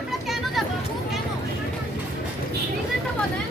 আমরা কেন যাব কেন রিজনটা বলেন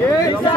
মেধা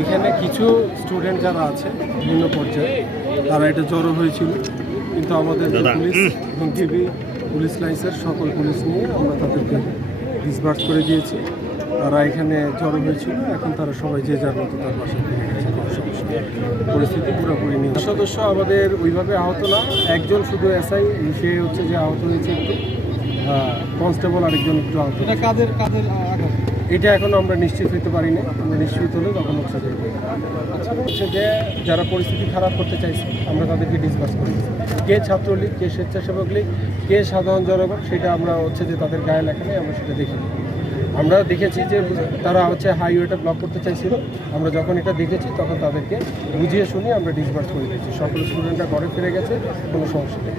এখানে কিছু স্টুডেন্ট যারা আছে বিভিন্ন পর্যায়ে তারা এটা জড়ো হয়েছিল। কিন্তু আমাদের যে পুলিশ এবং টিভি পুলিশ লাইন্সের সকল পুলিশ নিয়ে আমরা তাদেরকে ডিসবার্স করে দিয়েছি। তারা এখানে জড়ো হয়েছিল এখন তারা সবাই যে যার মতো তার বাসায় ফিরে গেছে কোনো সমস্যা পরিস্থিতি পুরোপুরি নিয়ে সদস্য আমাদের ওইভাবে আহত না একজন শুধু এসআই সে হচ্ছে যে আহত হয়েছে একটু। কনস্টেবল আরেকজন একটু আহত কাদের আঘাত? এটা এখন আমরা নিশ্চিত হতে পারিনি। আমরা নিশ্চিত হলে তখন হচ্ছে যে হচ্ছে যে যারা পরিস্থিতি খারাপ করতে চাইছে, আমরা তাদেরকে ডিসকাস করি। কে ছাত্রলীগ, কে স্বেচ্ছাসেবক লীগ, কে সাধারণ জনগণ, সেটা আমরা হচ্ছে যে তাদের গায়ে লেখা নেই, আমরা সেটা দেখি। আমরা দেখেছি যে তারা হচ্ছে হাইওয়েটা ব্লক করতে চাইছিল। আমরা যখন এটা দেখেছি, তখন তাদেরকে বুঝিয়ে শুনিয়ে আমরা ডিসবার্স করে দিয়েছি। সকল স্টুডেন্টরা ঘরে ফিরে গেছে, কোনো সমস্যা নেই।